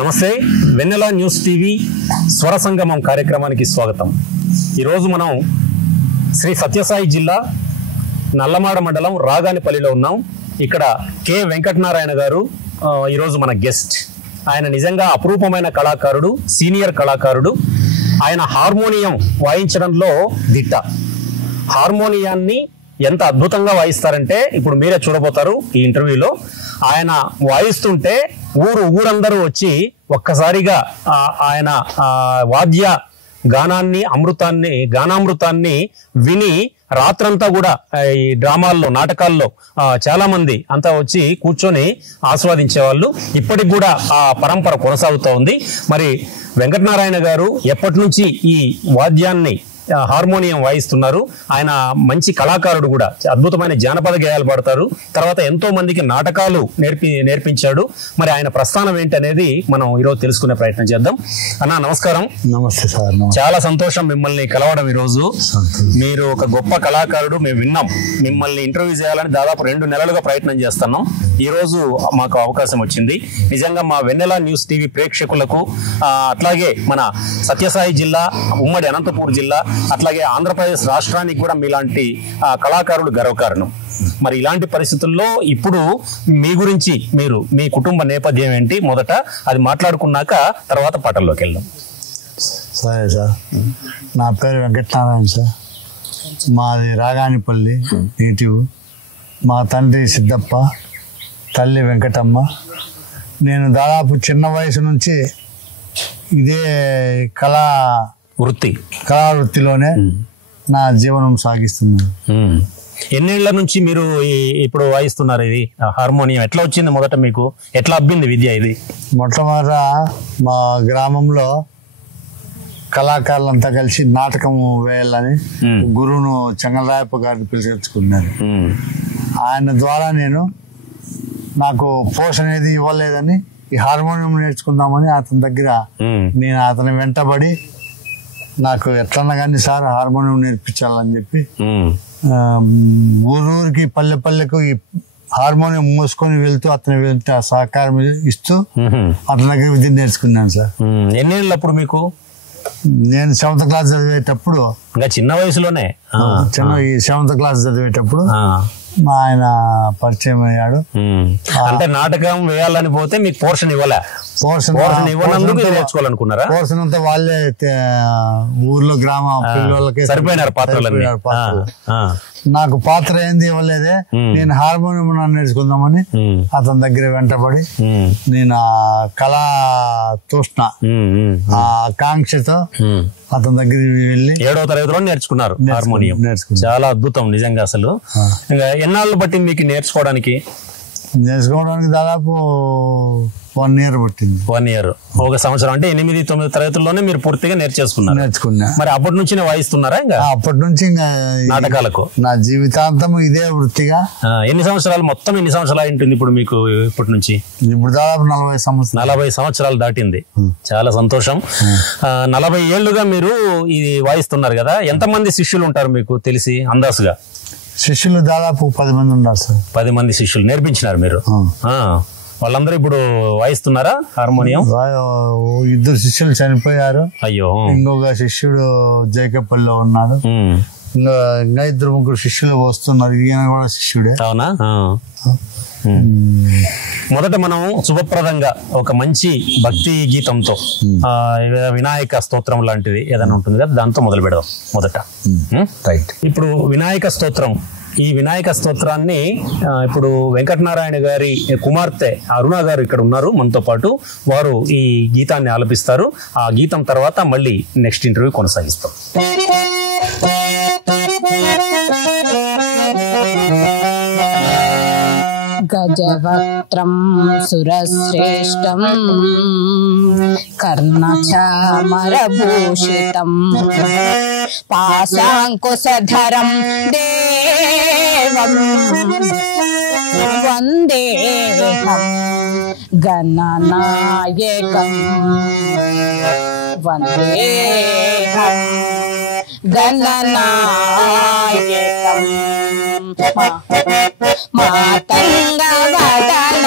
నమస్తే, వెన్నెల news TV స్వర సంగమం కార్యక్రమానికి స్వాగతం. ఈరోజు మనం శ్రీ సత్యసాయి జిల్లా నల్లమాడ మండలం రాగానిపల్లిలో ఉన్నాం. ఇక్కడ కె వెంకటనారాయణ గారు ఈరోజు మన గెస్ట్. ఆయన నిజంగా అపురూపమైన కళాకారుడు, సీనియర్ కళాకారుడు. ఆయన హార్మోనియం వాయించడంలో దిట్ట. హార్మోనియాన్ని ఎంత అద్భుతంగా వాయిస్తారంటే ఇప్పుడు మీరే చూడబోతారు ఈ ఇంటర్వ్యూలో. ఆయన వాయిస్తుంటే ఊరందరూ వచ్చి ఒక్కసారిగా ఆయన వాద్య గానామృతాన్ని విని రాత్రంతా కూడా ఈ డ్రామాల్లో, నాటకాల్లో చాలా మంది అంతా వచ్చి కూర్చొని ఆస్వాదించేవాళ్ళు. ఇప్పటికి కూడా ఆ పరంపర కొనసాగుతూ ఉంది. మరి వెంకటనారాయణ గారు ఎప్పటి నుంచి ఈ వాద్యాన్ని, హార్మోనియం వాయిస్తున్నారు. ఆయన మంచి కళాకారుడు కూడా, అద్భుతమైన జానపద గేయాలు పాడతారు. తర్వాత ఎంతో మందికి నాటకాలు నేర్పించాడు. మరి ఆయన ప్రస్థానం ఏంటి అనేది మనం ఈరోజు తెలుసుకునే ప్రయత్నం చేద్దాం. అన్న నమస్కారం. నమస్తే సార్. చాలా సంతోషం మిమ్మల్ని కలవడం ఈరోజు. మీరు ఒక గొప్ప కళాకారుడు, మేము విన్నాం. మిమ్మల్ని ఇంటర్వ్యూ చేయాలని దాదాపు 2 నెలలుగా ప్రయత్నం చేస్తున్నాం. ఈ రోజు మాకు అవకాశం వచ్చింది. నిజంగా మా వెన్నెల న్యూస్ టీవీ ప్రేక్షకులకు, అట్లాగే మన సత్యసాయి జిల్లా, ఉమ్మడి అనంతపూర్ జిల్లా, అట్లాగే ఆంధ్రప్రదేశ్ రాష్ట్రానికి కూడా మీలాంటి కళాకారులు గర్వకారణం. మరి ఇలాంటి పరిస్థితుల్లో ఇప్పుడు మీ గురించి, మీ కుటుంబ నేపథ్యం ఏంటి మొదట అది మాట్లాడుకున్నాక తర్వాత పాటల్లోకి వెళ్దాం. సరే సార్. నా పేరు వెంకటనారాయణ సార్. మాది రాగానిపల్లి నేటివ్. మా తండ్రి సిద్ధప్ప, తల్లి వెంకటమ్మ. నేను దాదాపు చిన్న వయసు నుంచి ఇదే కళావృత్తిలోనే నా జీవనం సాగిస్తున్నాను. ఎన్నేళ్ల నుంచి మీరు ఇప్పుడు వాయిస్తున్నారు ఇది హార్మోనియం? ఎట్లా వచ్చింది మొదట మీకు? ఎట్లా అబ్బింది విద్య ఇది? మొట్టమొదట మా గ్రామంలో కళాకారులంతా కలిసి నాటకం వేయాలని గురువును చెంగలరాయప్ప గారికి పిలిపించుకున్నారు. ఆయన ద్వారా నాకు పోషణ అనేది ఇవ్వలేదని ఈ హార్మోనియం నేర్చుకుందామని అతని దగ్గర నేను అతని వెంటబడి, నాకు ఎట్లన్నా కానీ సార్ హార్మోనియం నేర్పించాలని చెప్పి ఊరికి పల్లెకు ఈ హార్మోనియం మూసుకొని వెళ్తూ అతని వెళ్తే సహకారం ఇస్తూ అతని దగ్గర విద్య నేర్చుకున్నాను సార్. ఎన్నేళ్ళు అప్పుడు మీకు? నేను 7th క్లాస్ చదివేటప్పుడు, ఇంకా చిన్న వయసులోనే, ఈ 7th క్లాస్ చదివేటప్పుడు ఆయన పరిచయం అయ్యాడు. అంటే నాటకం వేయాలని పోతే మీకు పోర్షన్ ఇవ్వలే? పోర్షన్ ఇవ్వనందుకు నేర్చుకోవాలనుకున్నారా? పోర్షన్ అంతా వాళ్ళే ఊర్లో గ్రామ పిల్లలకి సరిపోయినారు పాత్రలన్నీ. నాకు పాత్ర ఏంది ఇవ్వలేదే. నేను హార్మోనియం నేర్చుకుందామని అతని దగ్గర వెంటబడి నేను ఆ కళా తూష్ణ, ఆ ఆకాంక్షతో అతని దగ్గర వెళ్ళి 7వ తరగతిలో నేర్చుకున్నారు హార్మోనియం. చాలా అద్భుతం నిజంగా. అసలు ఎన్నాళ్ళు పట్టింది మీకు నేర్చుకోవడానికి? దాదాపు 1 year పట్టింది. 1 year, 1 సంవత్సరం. అంటే 8, 9 తరగతుల్లోనే మీరు పూర్తిగా నేర్చుకున్నా. మరి అప్పటి నుంచి వాయిస్తున్నారా? ఇంకా అప్పటి నుంచి నాటకాలకు నా జీవితాంతం ఇదే వృత్తిగా. ఎన్ని సంవత్సరాలు, మొత్తం ఎన్ని సంవత్సరాలు ఉంటుంది ఇప్పుడు మీకు? ఇప్పటి నుంచి ఇప్పుడు దాదాపు 40 సంవత్సరాలు. 40 సంవత్సరాలు దాటింది. చాలా సంతోషం. 40 ఏళ్లుగా మీరు ఇది వాయిస్తున్నారు కదా. ఎంతమంది శిష్యులు ఉంటారు మీకు తెలిసి అందాసుగా? శిష్యులు దాదాపు 10 మంది ఉన్నారు సార్. 10 మంది శిష్యులు నేర్పించినారు మీరు. వాళ్ళందరూ ఇప్పుడు వాయిస్తున్నారా హార్మోనియం? 2 శిష్యులు చనిపోయారు. అయ్యో. ఇంకొక శిష్యుడు జైకపల్లిలో ఉన్నాడు. ఇంకా 2, 3 శిష్యులు వస్తున్నారు. ఈయన కూడా శిష్యుడే. అవునా? మొదట మనం శుభప్రదంగా ఒక మంచి భక్తి గీతంతో, వినాయక స్తోత్రం లాంటిది ఏదైనా ఉంటుంది కదా, దాంతో మొదలు పెడదాం మొదట. రైట్. ఇప్పుడు వినాయక స్తోత్రం, ఈ వినాయక స్తోత్రాన్ని ఇప్పుడు వెంకటనారాయణ గారి కుమార్తె అరుణ గారు ఇక్కడ ఉన్నారు మనతో పాటు. వారు ఈ గీతాన్ని ఆలపిస్తారు. ఆ గీతం తర్వాత మళ్ళీ నెక్స్ట్ ఇంటర్వ్యూ కొనసాగిస్తాం. గజవక్త్రం సురశ్రేష్టం కర్ణచామరభూషితం పాశాంకుశధరం దేవం వందేహం గణనాయకం వందేహం గణనాయకం మాతంగ వదన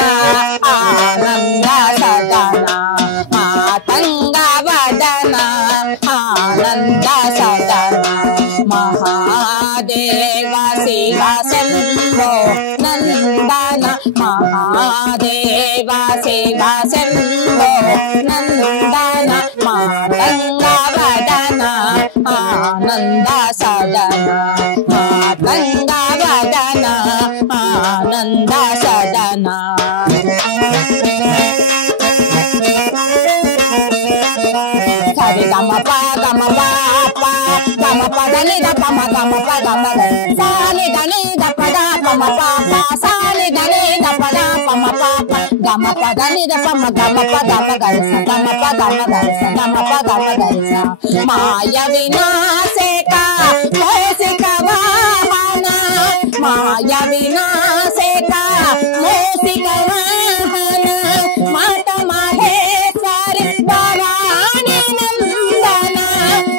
ఆనంద సదన మాతంగ వదన ఆనంద సదన మహాదేవ శివ శంభో నందన మహాదేవ శివ శంభో నందన మాతంగ వదన ఆనంద సదన మాతంగ వదన ఆనంద సదన సరి గమ ప గమ ప ప గమ పద ని ద ప మ గమ ప గమ సాని ద ని ద ప ద ప మ ప ప సాని ద ని ద ప ద ప మ ప ప గమ పద ని ద ప మ గమ ప గమ గ స గమ ప గమ గ స గమ ప గమ గ స మాయ వినాశక మోసిక వాహన మాయ వినాశక మోసిక వాహన మాత మహేశ్వరి భవాని నందన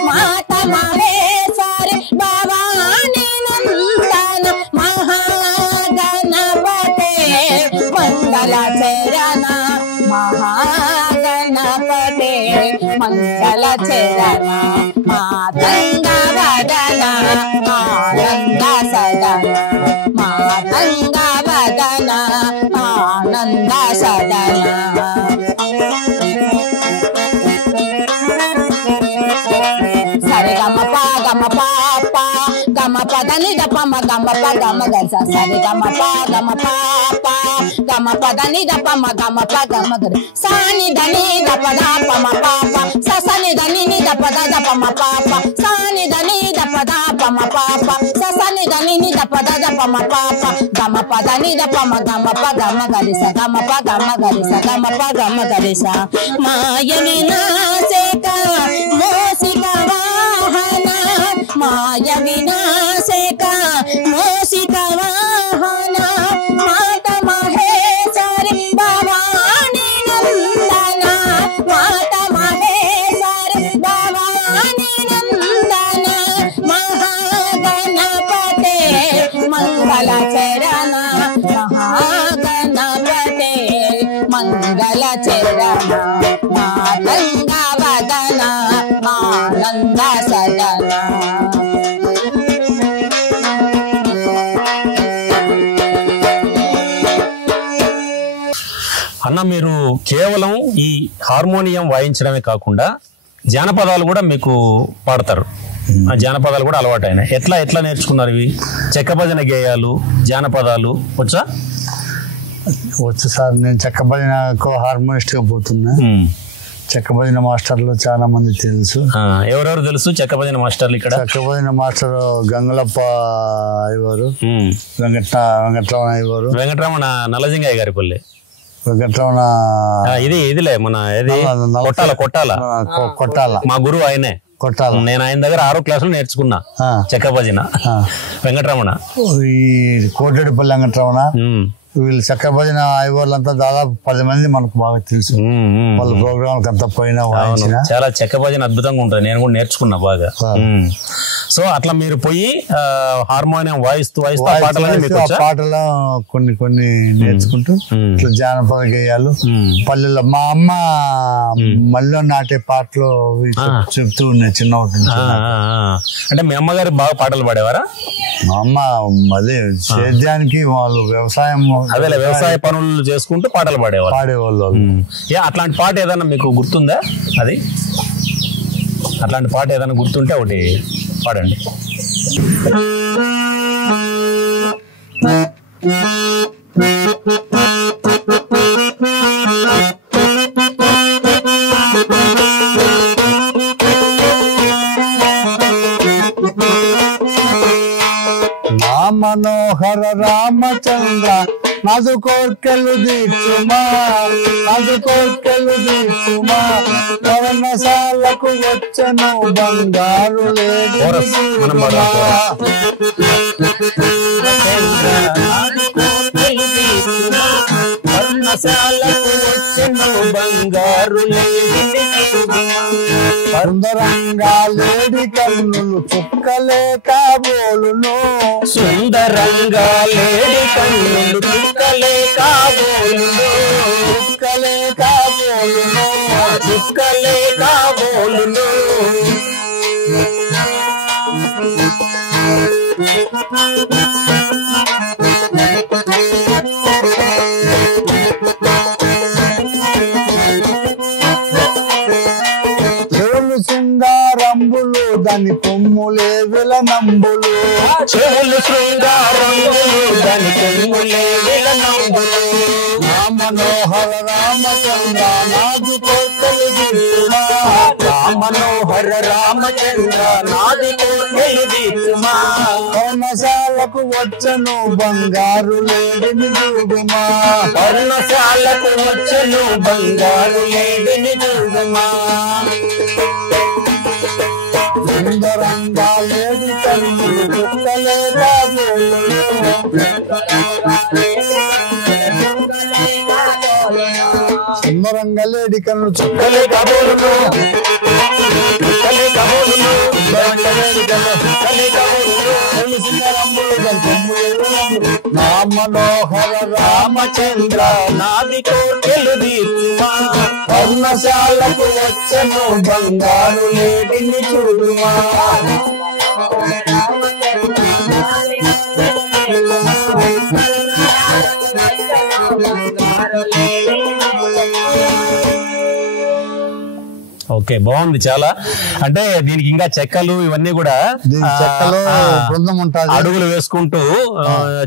మాత మహేశ్వరి భవాని నందన మహాగణపతే మంగళ చరణ మహాగణపతే మంగళ చరణ మాతంగ వదన ఆనంద సదన మాతంగ వదన ఆనంద సదన సరి గమ ప గమ ప ప గమ పద ని ద ప మ గమ ప గమ గ స సరి గమ ప గమ ప ప గమ పద ని ద ప మ గమ ప గమ గ సాని ద ని ద ప ద ప మ ప ప స స ని ద ని ని ద ప ద ద ప మ ప ప సాని ద ని ద ప ద ప మ ప ప స స ని ద ని ని ద ప ద ద ప మ ప ప గమ పద ని ద ప మ గమ ప గమ గ రి స గమ ప గమ గ రి స గమ ప గమ గ రి స మాయ వినాశక మోసిక వాహన మాయ వినాశక మోసిక వాహన మాత మహేశ్వరి భవాని నందన మాత మహేశ్వరి భవాని నందన మహాగణపతే మంగళ చరణ మహాగణపతే మంగళ చరణ మాతంగ వదన ఆనంద సదన అన్న మీరు కేవలం ఈ హార్మోనియం వాయించడమే కాకుండా జానపదాలు కూడా మీకు పాడతారు. ఆ జానపదాలు కూడా అలవాటు అయినాయి. ఎట్లా నేర్చుకున్నారు ఇవి? చెక్క భజన గేయాలు, జానపదాలు వచ్చా? వచ్చు సార్. నేను చెక్క భజనకు హార్మోనిస్ట్గా పోతున్నా. చెక్క భజన మాస్టర్లు చాలా మంది తెలుసు. ఎవరెవరు తెలుసు చెక్క భజన మాస్టర్లు ఇక్కడ? చెక్క భజన మాస్టర్ గంగులప్ప అయ్యవారు, వెంకటరమణ అయ్యవారు, వెంకటరమణ నల్లజింగయ్య గారి పల్లె, వెంకటరమణ ఇదిలే మన కొట్టాల మా గురువు ఆయనే కొట్టాల. నేను ఆయన దగ్గర 6వ క్లాసులో నేర్చుకున్నా చెక్క భజన. వెంకటరమణ, ఈ కోటేటిపల్లి వెంకటరమణ, వీళ్ళు చెక్క భజన అయ్యవాళ్ళంతా దాదాపు 10 మంది మనకు బాగా తెలుసు. వాళ్ళ ప్రోగ్రాంలకు అంతా పోయినా వాయించిన. చాలా చెక్క భజన అద్భుతంగా ఉంటుంది. నేను కూడా నేర్చుకున్నా బాగా. సో అట్లా మీరు పోయి హార్మోనియం వాయిస్తూ పాటలు కొన్ని నేర్చుకుంటూ ఇట్లా జానపద గేయాలు పల్లెల్లో మా అమ్మ మళ్ళీ నాటే పాటలు చెప్తూ ఉన్నాయి చిన్నప్పటి నుంచి. అంటే మీ అమ్మగారు బాగా పాటలు పాడేవారా? మా అమ్మ అదే సేద్యానికి వాళ్ళు వ్యవసాయ పనులు చేసుకుంటూ పాటలు పాడేవాళ్ళు. అట్లాంటి పాట ఏదైనా మీకు గుర్తుందా? అట్లాంటి పాట ఏదైనా గుర్తుంటే ఒకటి పాడండి. మనోహర రామచంద్ర నాదు కోర్కెలు దీక్షుమా నాదు కోర్కెలు దీక్షుమా పర్ణశాలకు వచ్చను బంగారు సుందరంగా లేడి కన్నులు చుక్కలే కాబోలును సుందరంగా లేడి కన్నులు చుక్కలే కాబోలును చుక్కలే కాబోలును చుక్కలే కాబోలును శృంగారంబులు దాని కొమ్ములే విలనంబులు చెవులు శృంగారంబులు దాని కొమ్ములే విలనంబులు మనోహర రామచంద్ర నాదు కోర్కెలు దీక్షుమా మనోహర రామచంద్ర నాది కోర్కెలు దీక్షుమా పర్ణశాలకు వచ్చను బంగారు లేడిని చూడుమా పర్ణశాలకు వచ్చను బంగారు లేడిని చూడుమా సుందరంగా లేడి కన్నులు చుక్కలే కాబోలును సుందరంగా లేడి కన్నులు చుక్కలే కాబోలును చుక్కలే కాబోలును నా మనోహర రామచంద్ర నాది కోర్కెలు దీక్షుమా పర్ణశాలకు వచ్చను బంగారు లేడిని చూడుమా ఓకే, బాగుంది చాలా. అంటే దీనికి ఇంకా చెక్కలు ఇవన్నీ కూడా చెక్కలు బృందం ఉంటుంది, అడుగులు వేసుకుంటూ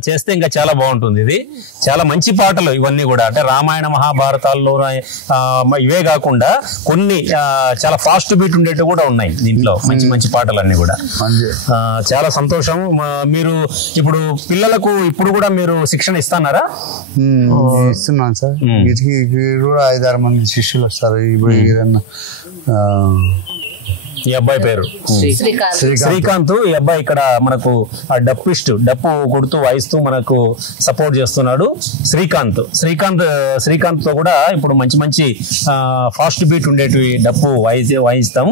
చేస్తే ఇంకా చాలా బాగుంటుంది. ఇది చాలా మంచి పాటలు ఇవన్నీ కూడా. అంటే రామాయణ మహాభారతాల్లో ఇవే కాకుండా కొన్ని చాలా ఫాస్ట్ బీట్ ఉండేవి కూడా ఉన్నాయి దీంట్లో, మంచి మంచి పాటలన్నీ కూడా. చాలా సంతోషం. మీరు ఇప్పుడు పిల్లలకు ఇప్పుడు కూడా మీరు శిక్షణ ఇస్తున్నారా? ఇస్తున్నాను సార్. వీటికి కూడా 5-6 మంది శిష్యులు వస్తారు. ఇప్పుడు ఈ అబ్బాయి పేరు శ్రీకాంత్. ఈ అబ్బాయి ఇక్కడ మనకు డప్పు కొడుతూ వాయిస్తూ మనకు సపోర్ట్ చేస్తున్నాడు. శ్రీకాంత్ తో కూడా ఇప్పుడు మంచి మంచి ఫాస్ట్ బీట్ ఉండేటివి డప్పు వాయిస్తాం.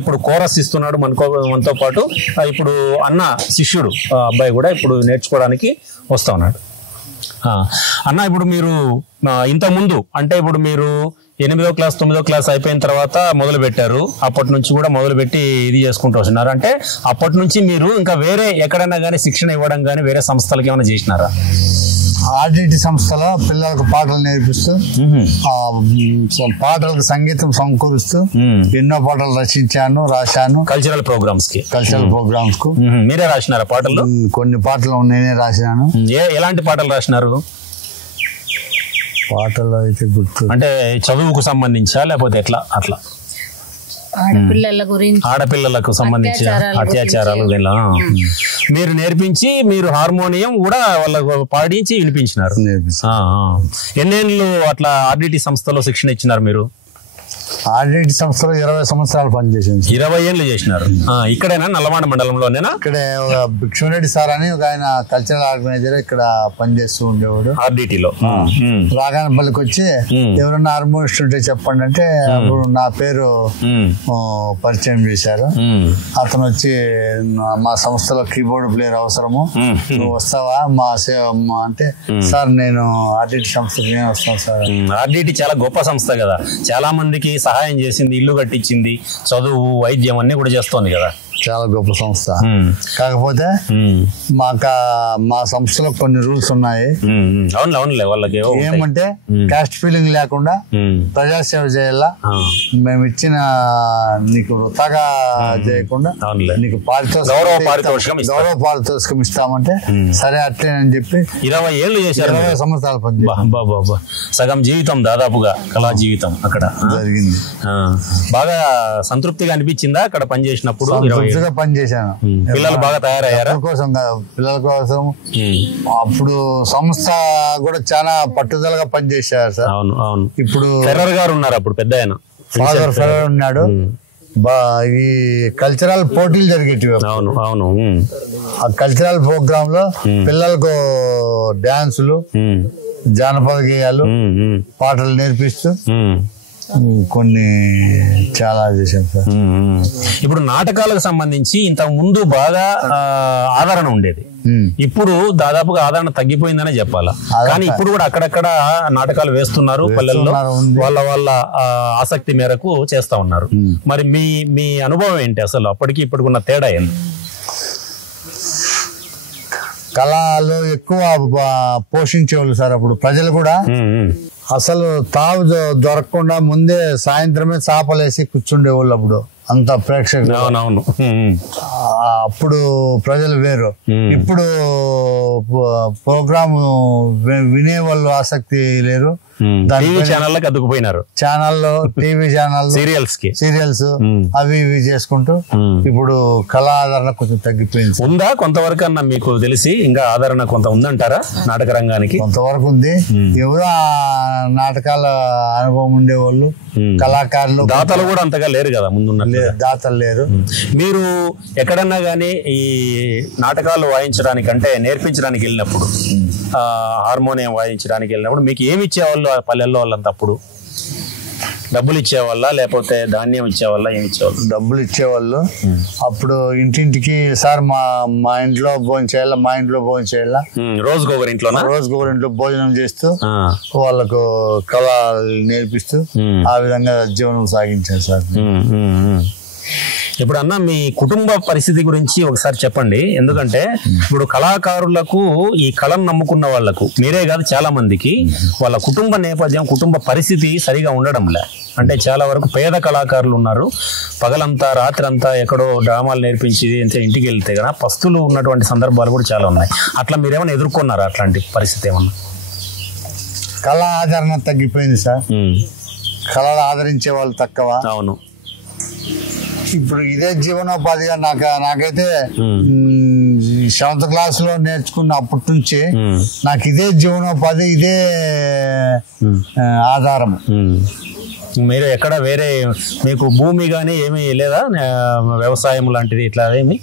ఇప్పుడు కోరస్ ఇస్తున్నాడు మనతో పాటు. ఇప్పుడు అన్న శిష్యుడు అబ్బాయి కూడా ఇప్పుడు నేర్చుకోవడానికి వస్తా ఉన్నాడు. అన్న, ఇప్పుడు మీరు ఇంత ముందు అంటే ఇప్పుడు మీరు 8వ క్లాస్ 9వ క్లాస్ అయిపోయిన తర్వాత మొదలు పెట్టారు. అప్పటి నుంచి కూడా మొదలు పెట్టి ఇది చేసుకుంటూ వస్తున్నారు. అంటే అప్పటి నుంచి మీరు ఇంకా వేరే ఎక్కడైనా కానీ శిక్షణ ఇవ్వడం కానీ వేరే సంస్థలకి ఏమైనా చేసినారా? ఆర్డిటి సంస్థలో పిల్లలకు పాటలు నేర్పిస్తూ పాటలకు సంగీతం సమకూరుస్తూ ఎన్నో పాటలు రాశాను. కల్చరల్ ప్రోగ్రామ్స్ కు మీరే రాసినారా పాటలు? కొన్ని పాటలు నేనే రాసినాను. ఎలాంటి పాటలు రాసినారు? పాటలు అయితే గుర్తు అంటే చదువుకు సంబంధించా లేకపోతే ఎట్లా అట్లా? ఆడపిల్లలకు సంబంధించి అత్యాచారాలు మీరు నేర్పించి మీరు హార్మోనియం కూడా వాళ్ళకు పాడించి వినిపించినారు. ఎన్నేళ్ళు అట్లా ఆర్డిటి సంస్థలో శిక్షణ ఇచ్చినారు మీరు? ఆర్డిటి సంస్థలో 20 సంవత్సరాలు పనిచేసింది. 20 ఏళ్ళు చేసినారు. ఇక్కడేనా నల్లమాడ మండలంలోనేనా? ఇక్కడే భిక్షురెడ్డి సార్ అని ఒక ఆయన కల్చరల్ ఆర్గనైజర్ ఇక్కడ పనిచేస్తూ ఉండేవాడు ఆర్డిటిలో. రాగానపల్లికి వచ్చి ఎవరన్నా హార్మోనిస్ట్ ఉంటే చెప్పండి అంటే అప్పుడు నా పేరు పరిచయం చేశారు. అతను వచ్చి మా సంస్థలో కీబోర్డ్ ప్లేయర్ అవసరము, నువ్వు వస్తావా అంటే సార్ నేను ఆర్డిటి సంస్థకి వస్తాను సార్. ఆర్డిటి చాలా గొప్ప సంస్థ కదా, చాలా మందికి సహాయం చేసింది, ఇల్లు కట్టించింది, చదువు వైద్యం అన్ని కూడా చేస్తోంది కదా. చాలా గొప్ప సంస్థ. కాకపోతే మా సంస్థలో కొన్ని రూల్స్ ఉన్నాయి. అవునులే, వాళ్ళకి ఏమంటే కాస్ట్ ఫీలింగ్ లేకుండా ప్రజాసేవ చేయాలా, మేము ఇచ్చిన నీకు వృతాగా చేయకుండా నీకు గౌరవ పారితోషికం ఇస్తామంటే సరే అట్లేనని చెప్పి 20 ఏళ్ళు చేశారు. 20 సంవత్సరాలు పనిచేశారు. సగం జీవితం దాదాపుగా కళా జీవితం అక్కడ జరిగింది. బాగా సంతృప్తిగా అనిపించిందా అక్కడ పనిచేసినప్పుడు? 20 తరచుగా పనిచేశాను. పిల్లలు బాగా తయారయ్యారా? పిల్లల కోసం అప్పుడు సంస్థ కూడా చాలా పట్టుదలగా పనిచేశారు సార్. అవును అవును. ఇప్పుడు ఫెర్రర్ గారు ఉన్నారు, అప్పుడు పెద్ద ఆయన ఫాదర్ ఫెర్రర్ ఉన్నాడు. ఈ కల్చరల్ పోటీలు జరిగేటివి. అవును అవును. ఆ కల్చరల్ ప్రోగ్రామ్ లో పిల్లలకు డాన్సులు, జానపద గేయాలు, పాటలు నేర్పిస్తూ కొన్ని చాలా చేశాం సార్. ఇప్పుడు నాటకాలకు సంబంధించి ఇంతకు ముందు బాగా ఆదరణ ఉండేది, ఇప్పుడు దాదాపుగా ఆదరణ తగ్గిపోయిందనే చెప్పాలా. కానీ ఇప్పుడు కూడా అక్కడక్కడ నాటకాలు వేస్తున్నారు పల్లెల్లో, వాళ్ళ ఆసక్తి మేరకు చేస్తా ఉన్నారు. మరి మీ అనుభవం ఏంటి అసలు, అప్పటికి ఇప్పటికున్న తేడా ఏంటి? కళలు ఎక్కువ పోషించేవాళ్ళు సార్. అప్పుడు ప్రజలు కూడా అసలు తావు దొరకకుండా ముందే సాయంత్రమే చాపలేసి కూర్చుండేవాళ్ళు. అప్పుడు అంత ప్రేక్షకులు. అవునవును. అప్పుడు ప్రజలు వేరు. ఇప్పుడు ప్రోగ్రామ్ వినేవాళ్ళు ఆసక్తి లేరు. ఛానళ్ళకి అతుకుపోయినారు. ఛానల్లో టీవీ ఛానల్ సీరియల్స్ అవి ఇవి చేసుకుంటూ ఇప్పుడు కళా ఆదరణ కొంచెం తగ్గిపోయింది. ఉందా కొంతవరకు అన్న మీకు తెలిసి? ఇంకా ఆదరణ కొంత ఉందంటారా నాటక రంగానికి? కొంతవరకు ఉంది. ఎవరు ఆ నాటకాల అనుభవం ఉండేవాళ్ళు, కళాకారులు, దాతలు కూడా అంతగా లేరు కదా ముందున్న. దాతలు లేరు. మీరు ఎక్కడన్నా గానీ ఈ నాటకాలు వాయించడానికి అంటే నేర్పించడానికి వెళ్ళినప్పుడు, హార్మోనియం వాయించడానికి వెళ్ళినప్పుడు మీకు ఏమి ఇచ్చేవాళ్ళు పల్లెల్లో వాళ్ళంతా? అప్పుడు డబ్బులు ఇచ్చేవాళ్ళ లేకపోతే ధాన్యం ఇచ్చేవాళ్ళ? ఏమి ఇచ్చేవాళ్ళు? డబ్బులు ఇచ్చేవాళ్ళు. అప్పుడు ఇంటింటికి సార్ మా ఇంట్లో భోజనం చేయాలా, మా ఇంట్లో భోజనం చేయాలా, రోజుకొకరి ఇంట్లో భోజనం చేస్తూ వాళ్ళకు కళ నేర్పిస్తూ ఆ విధంగా జీవనం సాగించారు సార్. ఇప్పుడు అన్న మీ కుటుంబ పరిస్థితి గురించి ఒకసారి చెప్పండి. ఎందుకంటే ఇప్పుడు కళాకారులకు, ఈ కళను నమ్ముకున్న వాళ్లకు, మీరే కాదు చాలా మందికి వాళ్ళ కుటుంబ నేపథ్యం, కుటుంబ పరిస్థితి సరిగా ఉండడంలే. అంటే చాలా వరకు పేద కళాకారులు ఉన్నారు. పగలంతా రాత్రంతా ఎక్కడో డ్రామాలు నేర్పించి ఇంటికి వెళ్తే కదా పస్తులు ఉన్నటువంటి సందర్భాలు కూడా చాలా ఉన్నాయి. అట్లా మీరేమైనా ఎదుర్కొన్నారా అట్లాంటి పరిస్థితి ఏమన్నా? కళ ఆదరణ తగ్గిపోయింది సార్. కళలు ఆదరించే వాళ్ళు తక్కువ. అవును. ఇప్పుడు ఇదే జీవనోపాధిగా నాకైతే 7th క్లాస్ లో నేర్చుకున్న అప్పటి నుంచి నాకు ఇదే జీవనోపాధి, ఇదే ఆధారం. మీరు ఎక్కడ వేరే మీకు భూమి గానీ ఏమీ లేదా, వ్యవసాయం లాంటిది ఇట్లా ఏమి?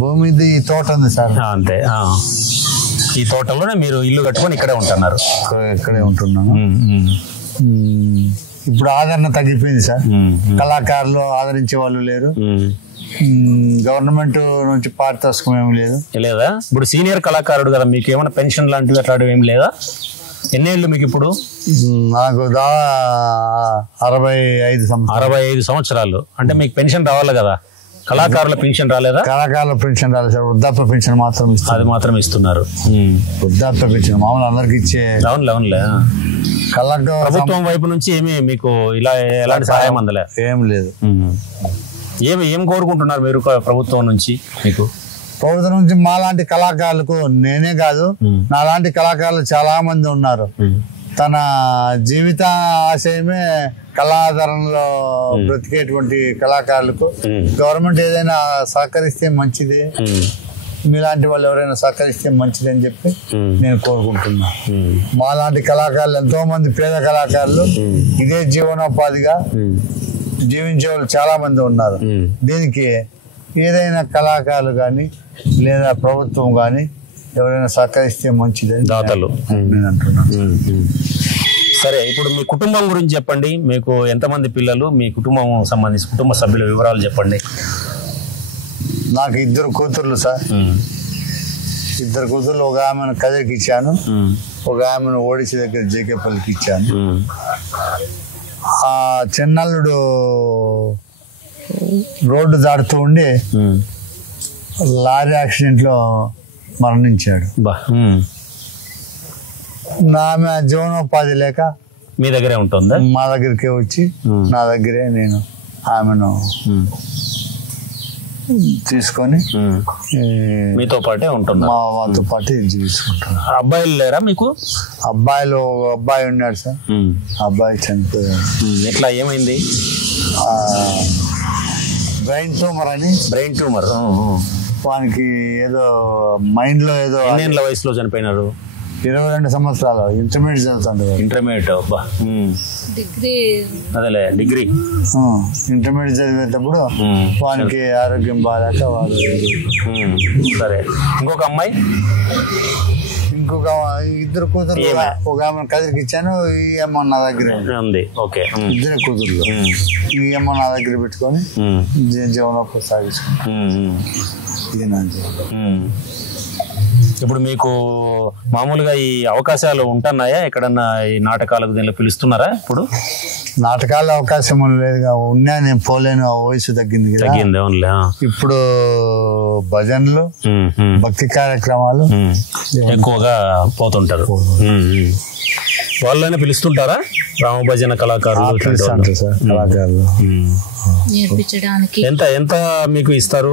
భూమిది ఈ తోట ఉంది సార్. అంతే. ఈ తోటలోనే మీరు ఇల్లు కట్టుకొని ఇక్కడే ఉంటున్నారు? ఇక్కడే ఉంటున్నాను. ఇప్పుడు ఆదరణ తగ్గిపోయింది సార్. కళాకారులు ఆదరించే వాళ్ళు లేరు. గవర్నమెంట్ నుంచి పారితోషికం ఏమి లేదా? ఇప్పుడు సీనియర్ కళాకారుడు కదా, మీకు ఏమైనా పెన్షన్ లాంటివి అట్లాంటివి ఏమి లేదా? ఎన్నేళ్ళు మీకు ఇప్పుడు? నాకు 65 సంవత్సరాలు. అంటే మీకు పెన్షన్ రావాలి కదా, కళాకారుల పెన్షన్ రాలేదా? కళాకారుల పెన్షన్ రాలేదు సార్. వృద్ధాప్య పెన్షన్ మాత్రం అది మాత్రం ఇస్తున్నారు. వృద్ధాప్య పెన్షన్ మామూలు అందరికి ఇచ్చే. అవునులే. ప్రభుత్వం వైపు నుంచి ఏమి మీకు ఇలా ఎలాంటి సహాయం అందలే? ఏం లేదు. ఏం కోరుకుంటున్నారు మీరు ప్రభుత్వం నుంచి? మీకు ప్రభుత్వం నుంచి మాలాంటి కళాకారులకు, నేనే కాదు నాలాంటి కళాకారులు చాలా మంది ఉన్నారు. తన జీవిత ఆశయమే కళాధారణలో బ్రతికేటువంటి కళాకారులకు గవర్నమెంట్ ఏదైనా సహకరిస్తే మంచిది, మీలాంటి వాళ్ళు ఎవరైనా సహకరిస్తే మంచిది అని చెప్పి నేను కోరుకుంటున్నా. మాలాంటి కళాకారులు ఎంతో మంది పేద కళాకారులు ఇదే జీవనోపాధిగా జీవించే వాళ్ళు చాలా మంది ఉన్నారు. దీనికి ఏదైనా కళాకారులు కానీ లేదా ప్రభుత్వం కానీ ఎవరైనా సహకరిస్తే మంచిదని దాతలు నేను అంటున్నాను. సరే, ఇప్పుడు మీ కుటుంబం గురించి చెప్పండి. మీకు ఎంతమంది పిల్లలు, మీ కుటుంబం సంబంధించి కుటుంబ సభ్యుల వివరాలు చెప్పండి. నాకు 2 కూతుర్లు సార్. 2 కూతుర్లు. ఒక ఆమెను కదిరికి ఇచ్చాను, ఒక ఆమెను ఓడిసి దగ్గర జేకేపల్లికి ఇచ్చాను. ఆ చిన్నల్లుడు రోడ్డు దాటుతూ ఉండి లారీ యాక్సిడెంట్ లో మరణించాడు. ఆమె జీవనోపాధి లేక మీ దగ్గరే ఉంటుందా? మా దగ్గరికే వచ్చి నా దగ్గరే నేను ఆమెను తీసుకొని మీతో పాటే ఉంటున్నా. మా వాళ్ళతో పాటు జీవిస్తుంటాను. అబ్బాయిలు లేరా మీకు? అబ్బాయిలు అబ్బాయి ఉన్నాడు సార్. అబ్బాయి చనిపోయాడు. ఎట్లా ఏమైంది? బ్రెయిన్ ట్యూమర్ అని. Brain tumour. వానికి ఏదో మైండ్ లో ఏదో. ఎన్నేళ్ళ వయసులో చనిపోయినారు? 22 సంవత్సరాలు. ఇంటర్మీడియట్ చదువుతాడు. ఇంటర్మీడియట్. అబ్బా. అదేలే డిగ్రీ. ఇంటర్మీడియట్ చదివేటప్పుడు వానికి ఆరోగ్యం బాగాలేక వాడు. సరే. ఇంకొక అమ్మాయి? ఇంకొక 2 కూతురు. ఒక ఆమె కదిరికి ఇచ్చాను. ఈ అమ్మ నా దగ్గర ఉంది. ఓకే. 2 కూతుర్లు. ఈ అమ్మ నా దగ్గర పెట్టుకొని జీవనోపాధి సాగించుకున్నాను. ఇది నా జీవనం. ఇప్పుడు మీకు మామూలుగా ఈ అవకాశాలు ఉంటున్నాయా ఎక్కడన్నా? ఈ నాటకాలకు దీనిలో పిలుస్తున్నారా? ఇప్పుడు నాటకాల అవకాశం లేదు. ఉన్నా నేను పోలేను. వయసు తగ్గింది. ఇప్పుడు భజనలు, భక్తి కార్యక్రమాలు ఎక్కువగా పోతుంటారు. వాళ్ళైనా పిలుస్తుంటారా? రామభజన కళాకారులు కళాకారులు నేర్పించడానికి ఎంత మీకు ఇస్తారు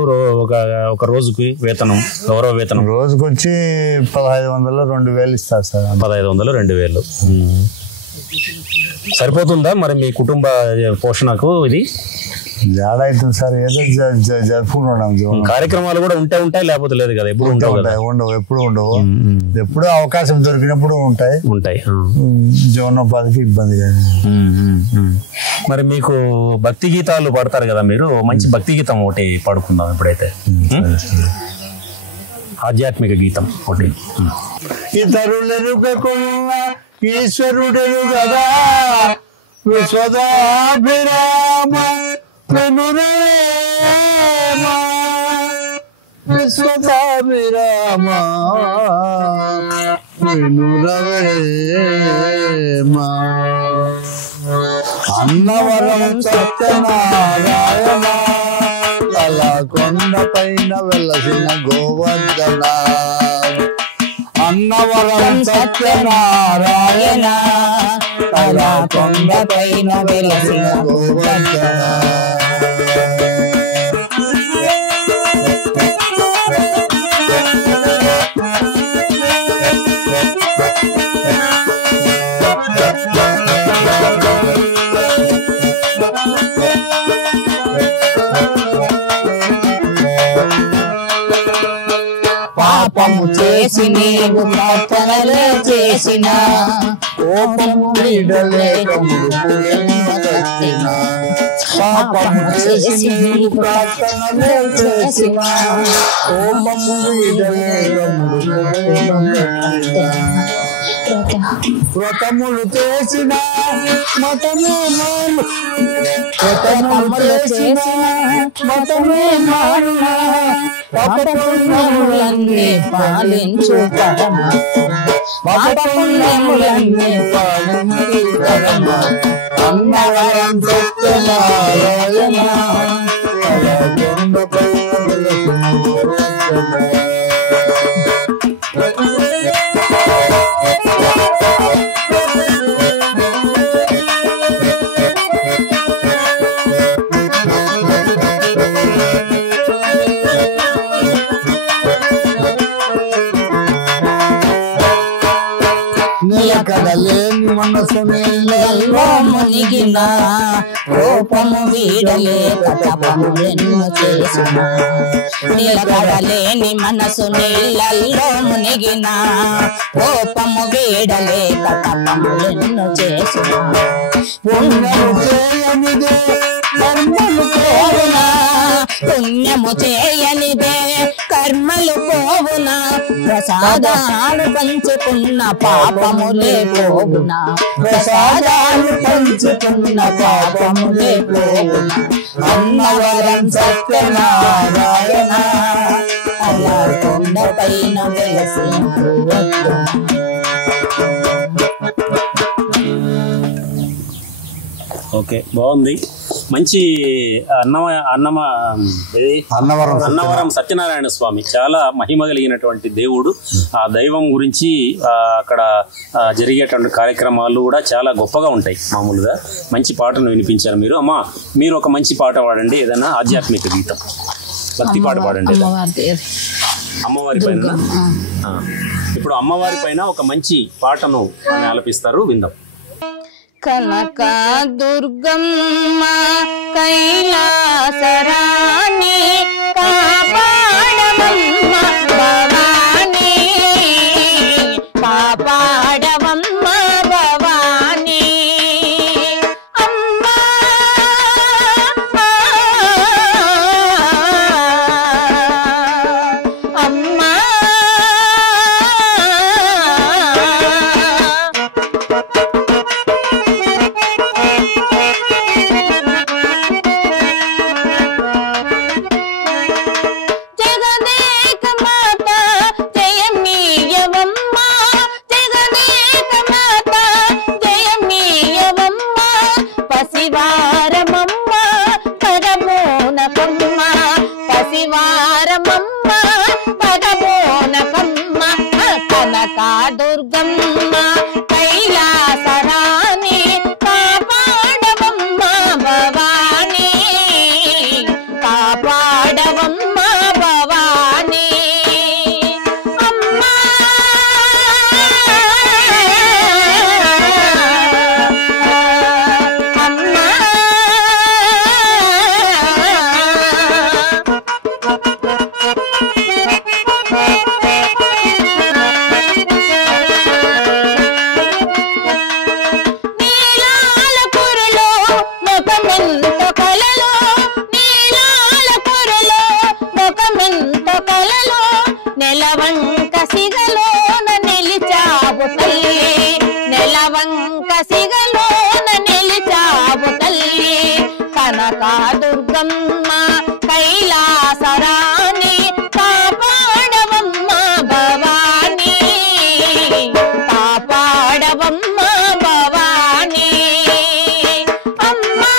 ఒక రోజుకి వేతనం? గౌరవ వేతనం రోజుకి వచ్చి 1500 2000 ఇస్తారు సార్. 1500 2000 సరిపోతుందా మరి మీ కుటుంబ పోషణకు? ఇది జాడా అవుతుంది సార్. ఏదో జరుపుకుంటున్నాం. కార్యక్రమాలు కూడా ఉంటాయి లేకపోతే లేదు కదా? ఎప్పుడు ఉండవు. ఎప్పుడు ఉండవు. ఎప్పుడు అవకాశం దొరికినప్పుడు ఉంటాయి. జీవనోపాధికి ఇబ్బంది కానీ. మరి మీకు భక్తి గీతాలు పాడతారు కదా మీరు? మంచి భక్తి గీతం ఒకటి పాడుకుందాం ఇప్పుడైతే. ఆధ్యాత్మిక గీతం ఒకటి. ఇతరులను ఈశ్వరుడు కదా విశ్వదాభిరామ విశ్వదాభిరామ అన్నవరం సత్యనారాయణ అలా కొండ పైన వెలసిన గోవర్ధన. అన్నవరం సత్యనారాయణ అలా కొండ పైన వెలసిన గోవర్ధన. పాపము చేసి నీవు ప్రార్థనలే చేసిన కోపము వీడలేక పాపము చేసి నీవు ప్రార్థనలే చేసిన కోపము వీడలేక వ్రతములు చేసిన మతమే మారున పాపపుణ్యములన్నీ పాలించు పాపపుణ్యములన్నీ పాలించు అన్నవరం సత్యనారాయణ నిలకడలేని మనసు నీళ్ళల్లో మునిగిన కోపము వీడలేక తపములెన్నో చేసిన నిలకడలేని మనసు నీళ్ళల్లో మునిగిన కోపము వీడలేక తపములెన్నో చేసిన పుణ్యము చేయనిదే కర్మలు పోవునా పుణ్యము చేయనిదే కర్మలు పోవునా ప్రసాదాలు పంచుకున్న పాపములే పోవునా ప్రసాదాలు పంచుకున్న పాపములే పోవునా అన్నవరం సత్యనారాయణ అలా కొండ పైన వెలసిన ఓకే, బాగుంది. మంచి అన్నవరం సత్యనారాయణ స్వామి చాలా మహిమ కలిగినటువంటి దేవుడు. ఆ దైవం గురించి అక్కడ జరిగేటువంటి కార్యక్రమాలు కూడా చాలా గొప్పగా ఉంటాయి. మామూలుగా మంచి పాటను వినిపించారు మీరు. అమ్మా, మీరు ఒక మంచి పాట పాడండి, ఏదైనా ఆధ్యాత్మిక గీతం, భక్తి పాట పాడండి. అమ్మవారి పైన ఇప్పుడు అమ్మవారి పైన ఒక మంచి పాటను ఆలపిస్తారు, విందాం. కనక దుర్గమ్మ కైలాసరాణి కాపాడవమ్మ భవాని కాపాడవమ్మ భవాని అమ్మా అమ్మా దుర్గమ్మ కైలాసరాణి కాపాడవమ్మ భవాని కాపాడవమ్మ భవాని అమ్మా అమ్మా నెలవంక సిగలోన నిలిచావు తల్లి నెలవంక సిగలోన నిలిచావు తల్లి కనక దుర్గమ్మ కైలాసరాణి కాపాడవమ్మ భవాని కాపాడవమ్మ భవాని అమ్మా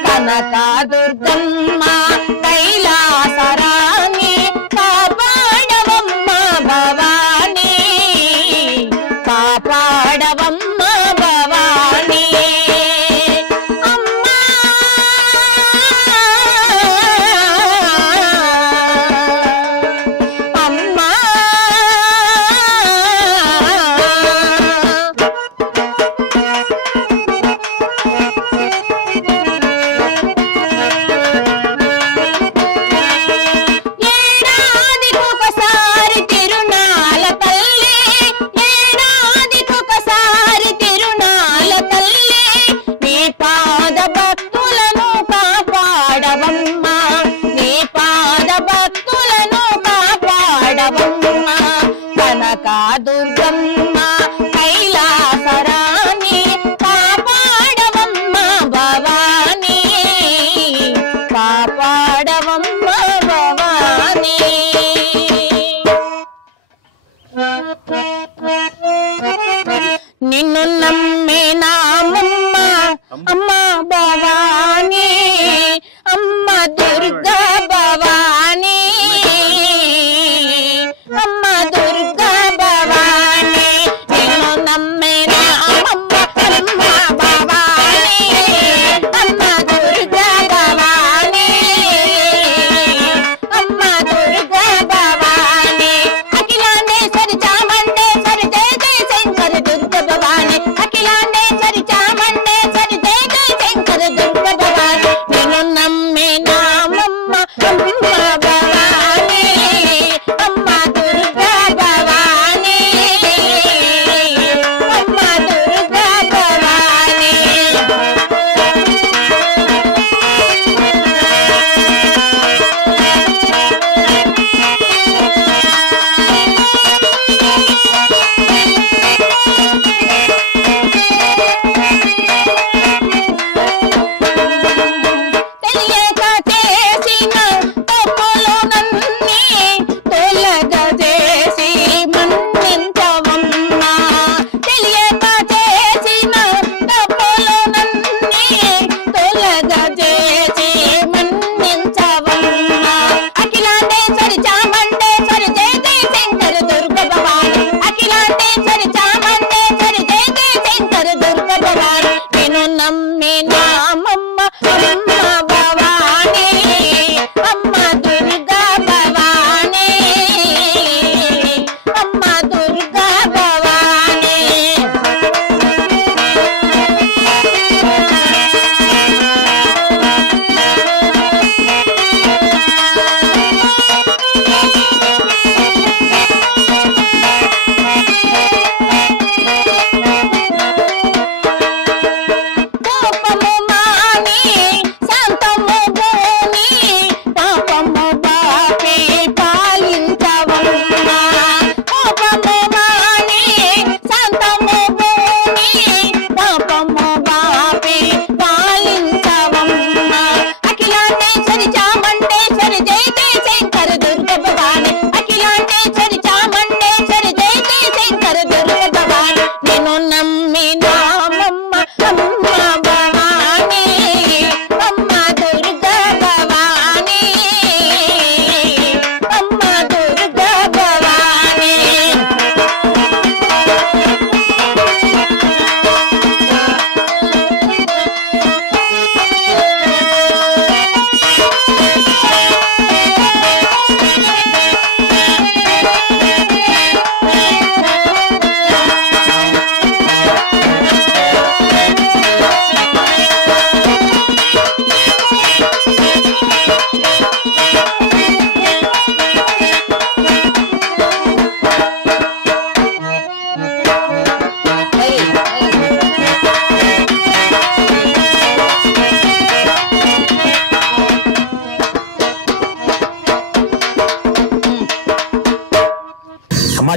కనక దుర్గమ్మ కైలాసరాణి కాపాడవమ్మ భవాని కాపాడవమ్మ భవాని అమ్మా అమ్మా నేను నమ్మినామమ్మ అమ్మ భవానీ అమ్మ దుర్గా భవానీ అమ్మ దుర్గా భవానీ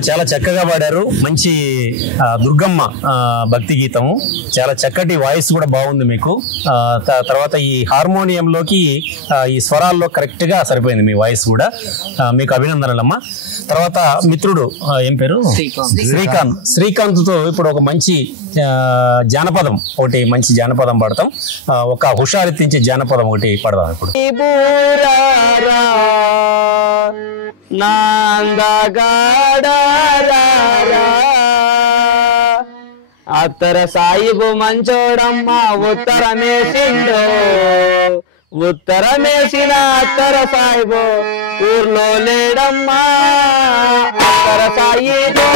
చాలా చక్కగా పాడారు. మంచి దుర్గమ్మ భక్తి గీతము, చాలా చక్కటి వాయిస్ కూడా బాగుంది మీకు. తర్వాత ఈ హార్మోనియంలోకి ఈ స్వరాల్లో కరెక్ట్ గా సరిపోయింది మీ వాయిస్ కూడా. మీకు అభినందనలమ్మా. తర్వాత మిత్రుడు ఏం పేరు? శ్రీకాంత్ తో ఇప్పుడు ఒక మంచి జానపదం ఒకటి, మంచి జానపదం పాడతాం. ఒక హుషారెత్తించే జానపదం ఒకటి పాడదాం ఇప్పుడు. అత్తర సాయిబు మంచోడమ్మా ఉత్తరమేసిండు, ఉత్తరమేసిన అత్తర సాయిబు ఊర్లో లేడమ్మా. అత్తర సాయిబు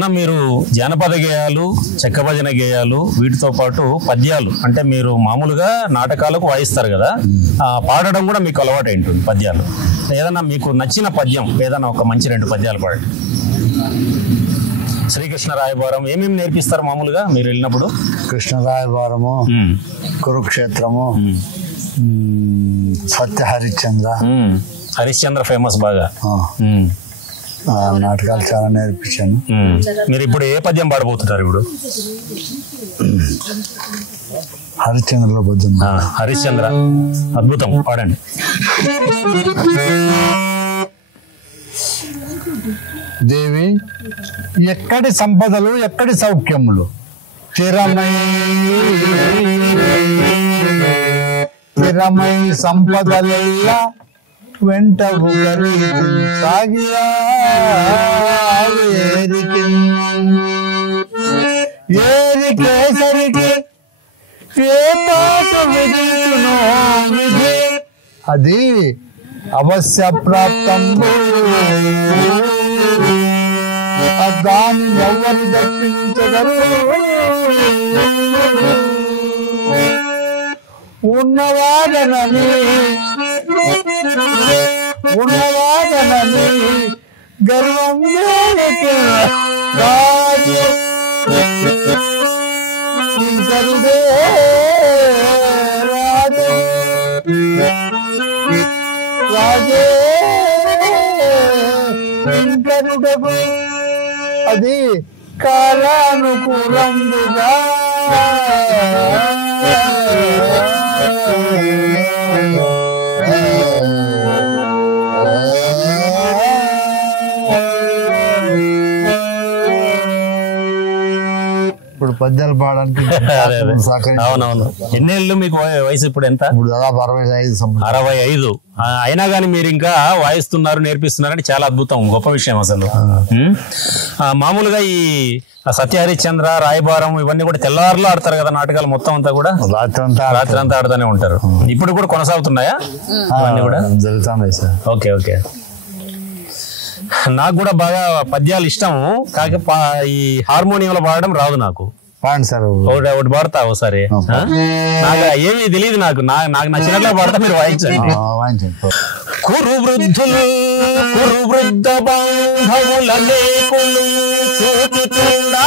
అన్న మీరు జానపద గేయాలు, చెక్క భజన గేయాలు, వీటితో పాటు పద్యాలు అంటే మీరు మామూలుగా నాటకాలకు వాయిస్తారు కదా, పాడడం కూడా మీకు అలవాటు ఉంటుంది పద్యాలు. ఏదన్నా మీకు నచ్చిన పద్యం ఏదన్నా ఒక మంచి 2 పద్యాలు పాడండి. శ్రీకృష్ణ రాయబారం ఏమేమి నేర్పిస్తారు మామూలుగా మీరు వెళ్ళినప్పుడు? కృష్ణ రాయబారము, కురుక్షేత్రము, సత్య హరిశ్చంద్ర. హరిశ్చంద్ర ఫేమస్ బాగా. నాటకాలు చాలా నేర్పించాను. మీరు ఇప్పుడు ఏ పద్యం పాడబోతుంటారు? ఇప్పుడు హరిశ్చంద్రలో పద్యం. హరిశ్చంద్ర అద్భుతం, పాడండి. దేవి ఎక్కడి సంపదలు ఎక్కడి సౌఖ్యములు స్థిరమై సంపదలెల్లా వెంట సాగియా ఏరికేసరికి ఏ మాట విధించునో విధి అది అవశ్య ప్రాప్తం. దాన్ని ఎవరు దప్పించగలరు? ఉన్నవాదనని గర్వం రాజు గరుడే రాజు రాజే గరుడకు అది కాలానుకూలంగా ఇప్పుడు పద్యాలు పాడడానికి. అవునవును. ఎన్నేళ్ళు మీకు వయసు ఇప్పుడు? ఎంత? ఇప్పుడు దాదాపు 65. అయినా కానీ మీరు ఇంకా వాయిస్తున్నారు, నేర్పిస్తున్నారంటే చాలా అద్భుతం, గొప్ప విషయం అసలు. మామూలుగా ఈ సత్యహరిశ్చంద్ర, రాయబారం ఇవన్నీ కూడా తెల్లవారులో ఆడతారు కదా నాటకాలు మొత్తం అంతా కూడా? రాత్రి అంతా ఆడుతూనే ఉంటారు. ఇప్పుడు కూడా కొనసాగుతున్నాయా ఇవన్నీ కూడా? జరుగుతున్నాయి సార్. Okay okay. నాకు కూడా బాగా పద్యాలు ఇష్టము, కాకపోతే ఈ హార్మోనియంలో పాడడం రాదు నాకు. పాడండి సార్. ఒకటి పాడతా ఒకసారి. నాకు ఏమీ తెలియదు, నాకు నచ్చినట్లే పాడతా, మీరు వాయించండి. కురు వృద్ధులు కురు వృద్ధ బాంధవుల లేకులు చూచుచుండా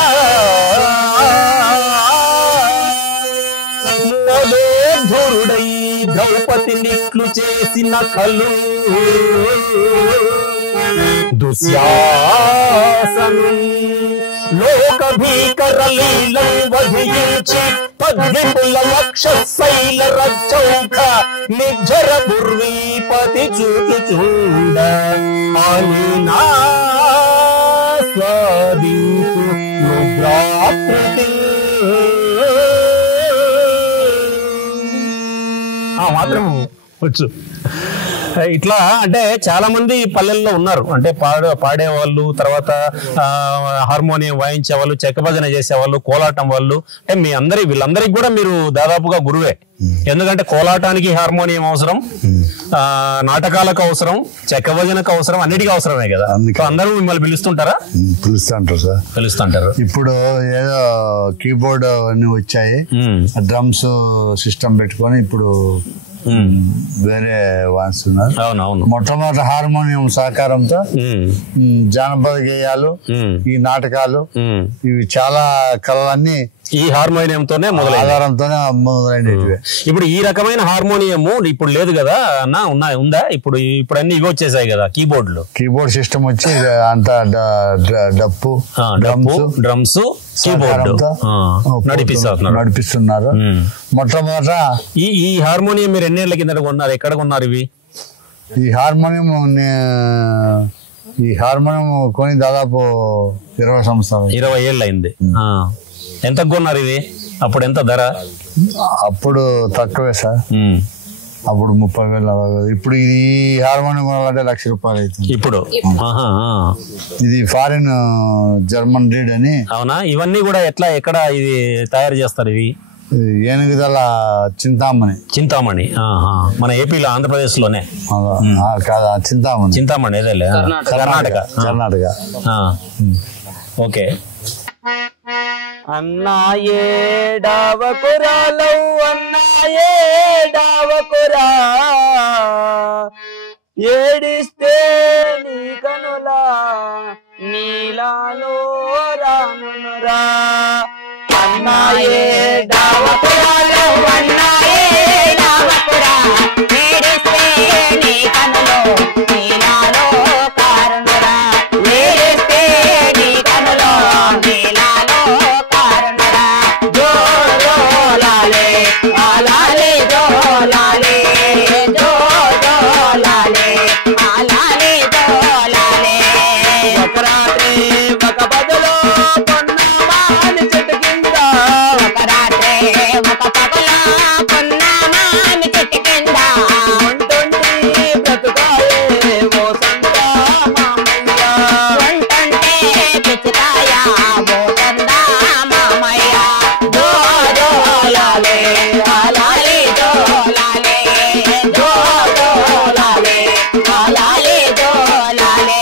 ధురుడై ద్రౌపది నిట్లు చేసిన కలు దుశ్శాసను లోక భీకర లీలం వధించి పద్విపుల వక్షశైల రచ్చౌక నిర్జర పూర్వీపతి చూచుచుండ అనినా స్వాదించు నుగ్రాకృతి. మాత్రం వచ్చు. ఇట్లా అంటే చాలా మంది పల్లెల్లో ఉన్నారు, అంటే పాడేవాళ్ళు, తర్వాత హార్మోనియం వాయించే వాళ్ళు, చెక్క భజన చేసేవాళ్ళు, కోలాటం వాళ్ళు. అంటే వీళ్ళందరికీ కూడా మీరు దాదాపుగా గురువే. ఎందుకంటే కోలాటానికి హార్మోనియం అవసరం, నాటకాలకు అవసరం, చెక్క భజనకు అవసరం, అన్నిటికీ అవసరమే కదా. అందరూ మిమ్మల్ని పిలుస్తుంటారా? పిలుస్తుంటారు సార్. పిలుస్తుంటారు. ఇప్పుడు ఏదో కీబోర్డ్ అన్ని వచ్చాయి, డ్రమ్స్ సిస్టమ్ పెట్టుకొని ఇప్పుడు వేరే వాయిస్తున్నారు. అవునవును. మొట్టమొదటి హార్మోనియం సహకారంతో జానపద గేయాలు, ఈ నాటకాలు, ఇవి చాలా కళలన్నీ ఈ హార్మోనియంతోనే ఆధారంతోనే మొదలైనవి. ఇప్పుడు ఈ రకమైన హార్మోనియము ఇప్పుడు లేదు కదా అన్న? ఉందా? ఇప్పుడు అన్ని ఇవి వచ్చేసాయి కదా, కీబోర్డ్ సిస్టమ్ వచ్చి అంతా డ్రమ్స్ కీబోర్డ్ నడిపిస్తున్నారు. మొట్టమొదట ఈ హార్మోనియం మీరు ఎన్నేళ్ల కింద కొన్నారు? ఎక్కడ కొన్నారు ఇవి? ఈ హార్మోనియం కొని దాదాపు 20 సంవత్సరాలు, 20 ఏళ్ళు అయింది. ఎంత కొన్నారు ఇవి? అప్పుడు ఎంత ధర? అప్పుడు తక్కువే సార్, అప్పుడు 30,000. ఇప్పుడు ఇది హార్మోనియం కొనాలంటే ₹1,00,000 అవుతుంది ఇప్పుడు. ఇది ఫారిన్ జర్మన్ రీడ్ అని. అవునా? ఇవన్నీ కూడా ఎక్కడ ఇది తయారు చేస్తారు? ఇవి ఏనుగుదల చింతామణి మన ఏపీలో, ఆంధ్రప్రదేశ్ లోనే కాదా? చింతామణి అదేలే, కర్ణాటక. ఓకే. అన్నాయే డావకురా లవ్ అన్నాయే డావకురా ఏడిస్తే నీ కనులా నీలాలో రానురా అన్నాయే డావకురా లవ్ అన్నాయే డావకురా ఏడిస్తే నీ కనులో నీలాలో కారణురా ఏడిస్తే నీ కనులో నీలాలో కారణురా జో జో లాలే ఆలాలే జో లాలే జో జో లాలే ఆలాలే జో లాలే ఒక రాత్రి ఒక బదులో పొన్నమాని చెట్టు కింద ఒక రాత్రి ఒక పగలో పొన్నమాని చెట్టు కింద ఉంటుంటే బ్రతుకాయే ఓ సంత మామయ్య ఉంటుంటే పిచ్చికాయ ఓ సంత మామయ్య జో జో లాలే ఆలాలే జో లాలే జో జో లాలే ఆలాలే జో లాలే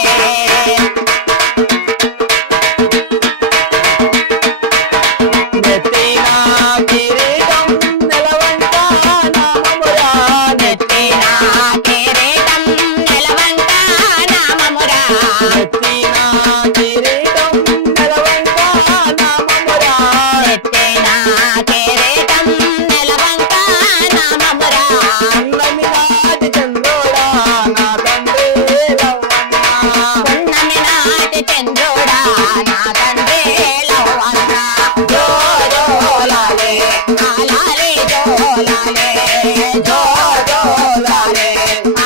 నెత్తిన కిరీటం నెలవంట నామమురా నెత్తిన కిరీటం నెలవంట నామమురా నెత్తిన కిరీటం నెలవంట నామమురా నెత్తిన కిరీటం నెలవంట నామమురా పున్నమినాటి చంద్రుడా నా తండ్రి లవ్వన్న పున్నమినాటి చంద్రుడా నా తండ్రి లవ్వన్న జో జో లాలే ఆలాలే జో లాలే జో జో లాలే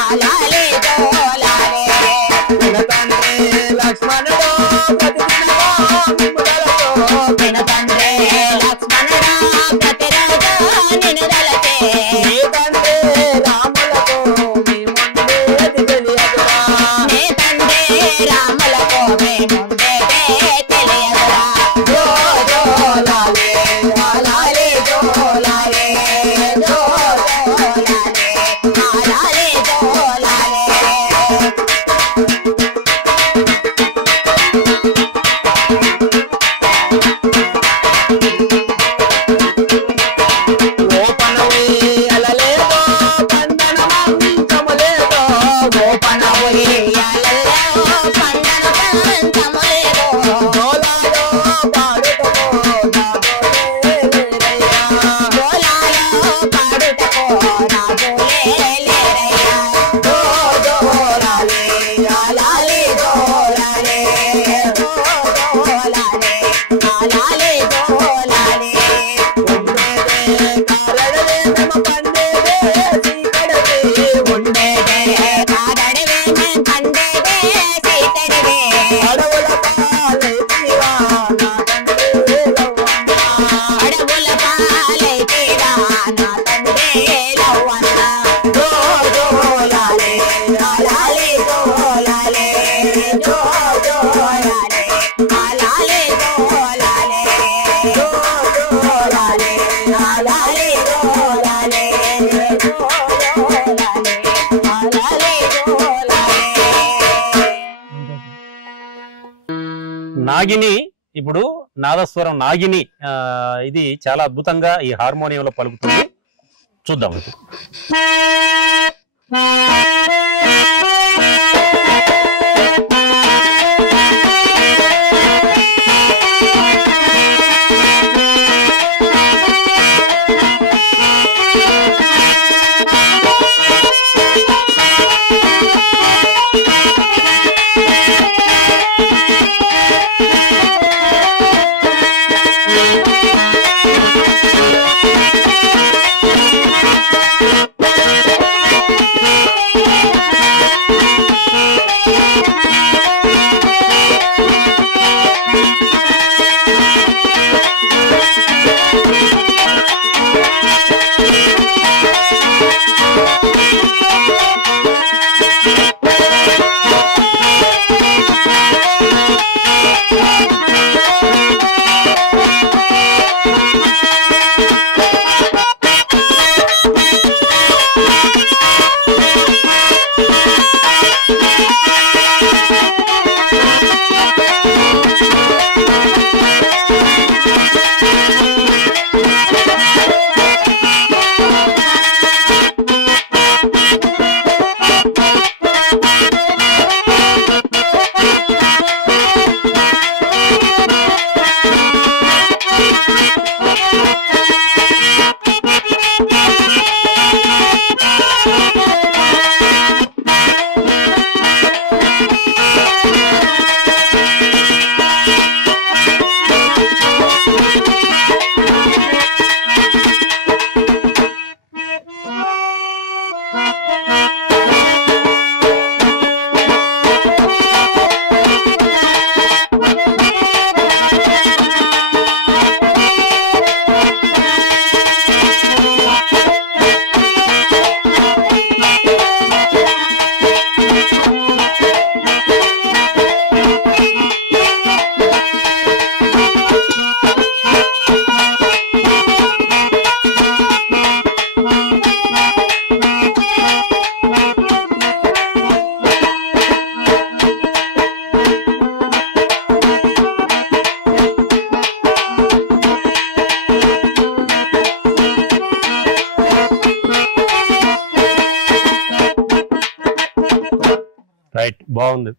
ఆలాలే జో లాలే నిన తండ్రి లక్ష్మణుడు ప్రతిదినమో మిమ్ముదలతో నిన తండ్రి లక్ష్మణుడు ప్రతిరోజు నిన్ను దలచే నీ తండ్రి రాములకు మీ ముందేది తెలియదురా నీ తండ్రి రాములకు మీ ముందేదే తెలియదురా జో జో లాలే ఆలాలే జో లాలే జో జో లాలే ఆలాలే జో లాలే ఓపనవే అలలేదో పందన మంచములేదో ఓపనవే అలలేదో పందన మంచములేదో గోలాలో పాడుటకో నాదోలే లేరయ్యా గోలాలో పాడుటకో నాదోలే లేరయ్యా జో జో లాలే ఆలాలే జో లాలే జో జో లాలే ఆలాలే జో లాలే ఉండేదే కారడవే మెమ పండేదే సీకడవే ఉండేదే కారడవే మెమ పండేదే సీకడవే అడవుల పాలైతివా నా తండ్రి లవ్వన్న అడవుల పాలైతివా నా తండ్రి లవ్వన్న జో జో లాలే ఆలాలే జో లాలే జో జో లాలే ఆలాలే జో లాలే జో జో లాలే ఆలాలే జో లాలే జో జో లాలే ఆలాలే జో లాలే. నాగిని ఇప్పుడు నాదస్వరం నాగిని ఇది చాలా అద్భుతంగా ఈ హార్మోనియంలో పలుకుతుంది. చూద్దాం ఇప్పుడు. Thank you. రైట్, బాగుంది.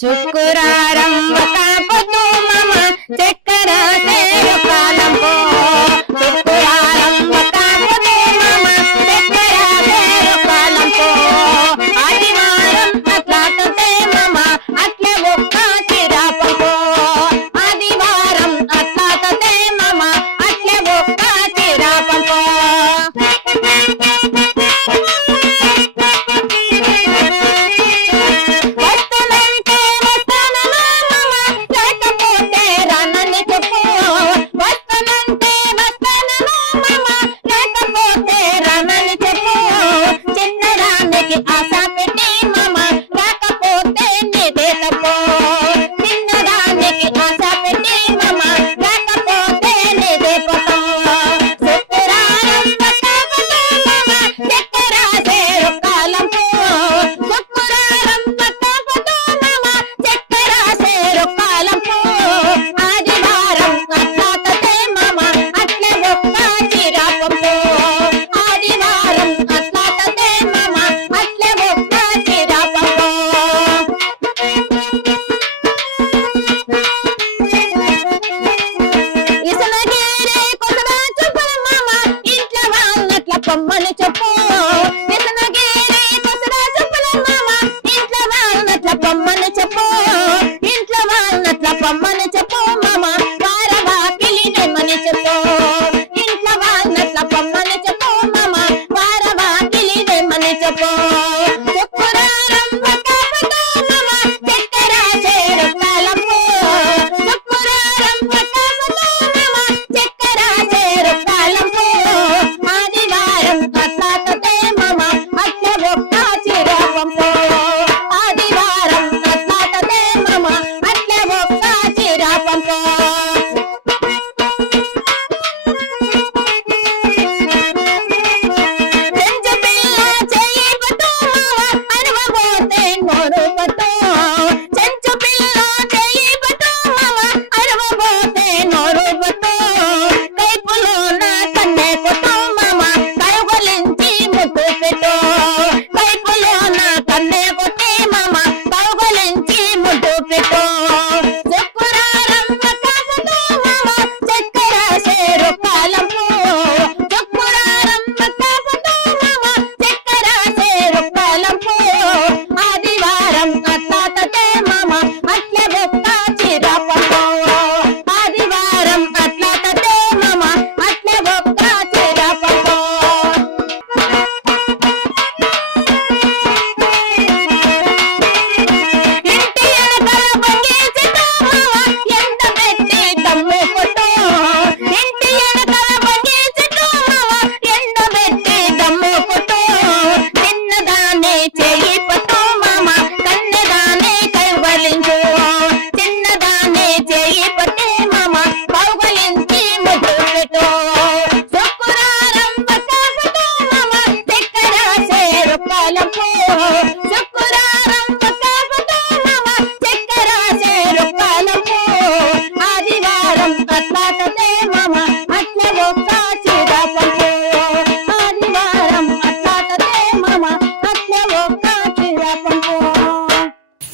శుక్రారం వకాపతు మమ చక్కెర సేరు కాలంపో శుక్రారం వకాపతు మమ చక్కెర సేరు కాలంపో ఆదివారం అట్లాతతే మమ అట్లే ఒక్క చిరాపంపో ఆదివారం అట్లాతతే మమ అట్లే ఒక్క చిరాపంపో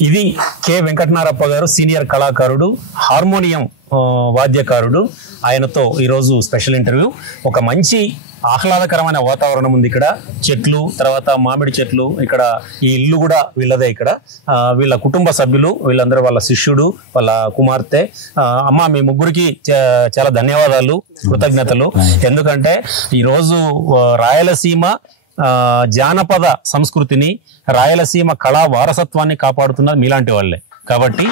ఇది కె వెంకటనారప్ప గారు, సీనియర్ కళాకారుడు, హార్మోనియం వాద్యకారుడు. ఆయనతో ఈరోజు స్పెషల్ ఇంటర్వ్యూ. ఒక మంచి ఆహ్లాదకరమైన వాతావరణం ఉంది ఇక్కడ. చెట్లు, తర్వాత మామిడి చెట్లు. ఇక్కడ ఈ ఇల్లు కూడా వీళ్ళదే. ఇక్కడ వీళ్ళ కుటుంబ సభ్యులు, వీళ్ళందరూ వాళ్ళ శిష్యుడు, వాళ్ళ కుమార్తె. అమ్మ, మీ ముగ్గురికి చాలా ధన్యవాదాలు, కృతజ్ఞతలు. ఎందుకంటే ఈరోజు రాయలసీమ జానపద సంస్కృతిని, రాయలసీమ కళా వారసత్వాన్ని కాపాడుతున్నది మీలాంటి వాళ్ళే. కాబట్టి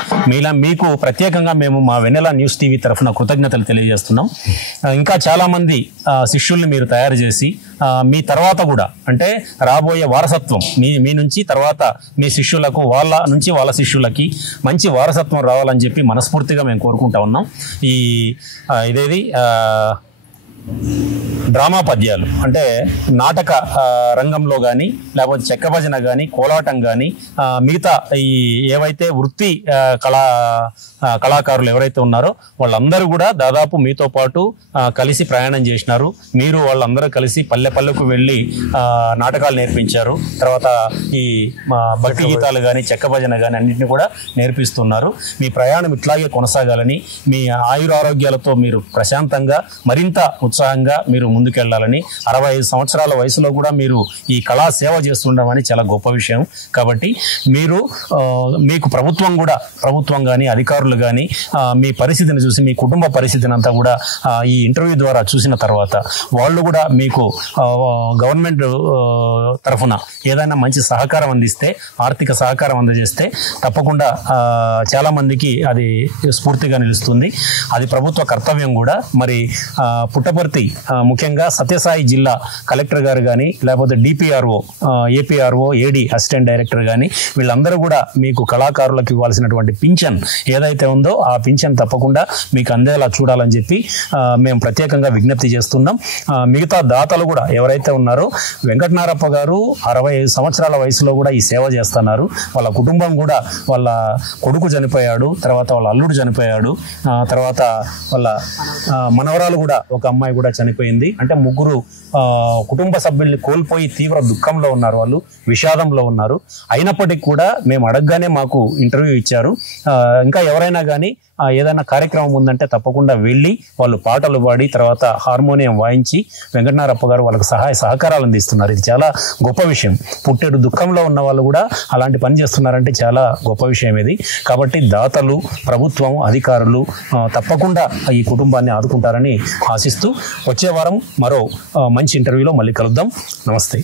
మీకు ప్రత్యేకంగా మేము మా వెన్నెల న్యూస్ టీవీ తరఫున కృతజ్ఞతలు తెలియజేస్తున్నాం. ఇంకా చాలా మంది శిష్యుల్ని మీరు తయారు చేసి మీ తర్వాత కూడా, అంటే రాబోయే వారసత్వం మీ నుంచి తర్వాత మీ శిష్యులకు, వాళ్ళ నుంచి వాళ్ళ శిష్యులకి మంచి వారసత్వం రావాలని చెప్పి మనస్ఫూర్తిగా మేము కోరుకుంటా ఉన్నాం. ఇదేది డ్రామా పద్యాలు అంటే నాటక రంగంలో కానీ లేకపోతే చెక్క భజన కానీ కోలాటం కానీ మిగతా ఈ ఏవైతే వృత్తి కళాకారులు ఎవరైతే ఉన్నారో వాళ్ళందరూ కూడా దాదాపు మీతో పాటు కలిసి ప్రయాణం చేసినారు. మీరు వాళ్ళందరూ కలిసి పల్లె పల్లెకు వెళ్ళి నాటకాలు నేర్పించారు. తర్వాత ఈ భక్తి గీతాలు కానీ చెక్క భజన కానీ అన్నింటినీ కూడా నేర్పిస్తున్నారు. మీ ప్రయాణం ఇట్లాగే కొనసాగాలని, మీ ఆయురారోగ్యాలతో మీరు ప్రశాంతంగా మరింత ఉత్సాహంగా మీరు ముందుకెళ్లాలని, 65 సంవత్సరాల వయసులో కూడా మీరు ఈ కళా సేవ చేస్తుండడం అని చాలా గొప్ప విషయం. కాబట్టి మీకు ప్రభుత్వం కానీ అధికారులు కానీ మీ పరిస్థితిని చూసి, మీ కుటుంబ పరిస్థితిని అంతా కూడా ఈ ఇంటర్వ్యూ ద్వారా చూసిన తర్వాత వాళ్ళు కూడా మీకు గవర్నమెంట్ తరఫున ఏదైనా మంచి సహకారం అందిస్తే, ఆర్థిక సహకారం అందజేస్తే తప్పకుండా చాలా మందికి అది స్ఫూర్తిగా నిలుస్తుంది. అది ప్రభుత్వ కర్తవ్యం కూడా. మరి పుట్టపర్తి ముఖ్యంగా సత్యసాయి జిల్లా కలెక్టర్ గారు కానీ లేకపోతే DPRO, APRO, AD assistant director కానీ వీళ్ళందరూ కూడా మీకు కళాకారులకు ఇవ్వాల్సినటువంటి పింఛన్ ఏదైతే ఉందో ఆ పింఛన్ తప్పకుండా మీకు అందేలా చూడాలని చెప్పి మేము ప్రత్యేకంగా విజ్ఞప్తి చేస్తున్నాం. మిగతా దాతలు కూడా ఎవరైతే ఉన్నారో, వెంకటనారప్ప గారు 65 సంవత్సరాల వయసులో కూడా ఈ సేవ చేస్తున్నారు. వాళ్ళ కుటుంబం కూడా, వాళ్ళ కొడుకు చనిపోయాడు, తర్వాత వాళ్ళ అల్లుడు చనిపోయాడు, తర్వాత వాళ్ళ మనవరాలు కూడా, ఒక అమ్మాయి కూడా చనిపోయింది. అంటే ముగ్గురు కుటుంబ సభ్యుల్ని కోల్పోయి తీవ్ర దుఃఖంలో ఉన్నారు, వాళ్ళు విషాదంలో ఉన్నారు. అయినప్పటికీ కూడా మేము అడగగానే మాకు ఇంటర్వ్యూ ఇచ్చారు. ఇంకా ఎవరైనా కానీ ఏదైనా కార్యక్రమం ఉందంటే తప్పకుండా వెళ్ళి వాళ్ళు పాటలు పాడి తర్వాత హార్మోనియం వాయించి వెంకటనారప్ప గారు వాళ్ళకి సహకారాలు అందిస్తున్నారు. ఇది చాలా గొప్ప విషయం. పుట్టేడు దుఃఖంలో ఉన్న వాళ్ళు కూడా అలాంటి పని చేస్తున్నారంటే చాలా గొప్ప విషయం ఇది. కాబట్టి దాతలు, ప్రభుత్వం, అధికారులు తప్పకుండా ఈ కుటుంబాన్ని ఆదుకుంటారని ఆశిస్తూ వచ్చే వారం మరో మంచి ఇంటర్వ్యూలో మళ్ళీ కలుద్దాం. నమస్తే.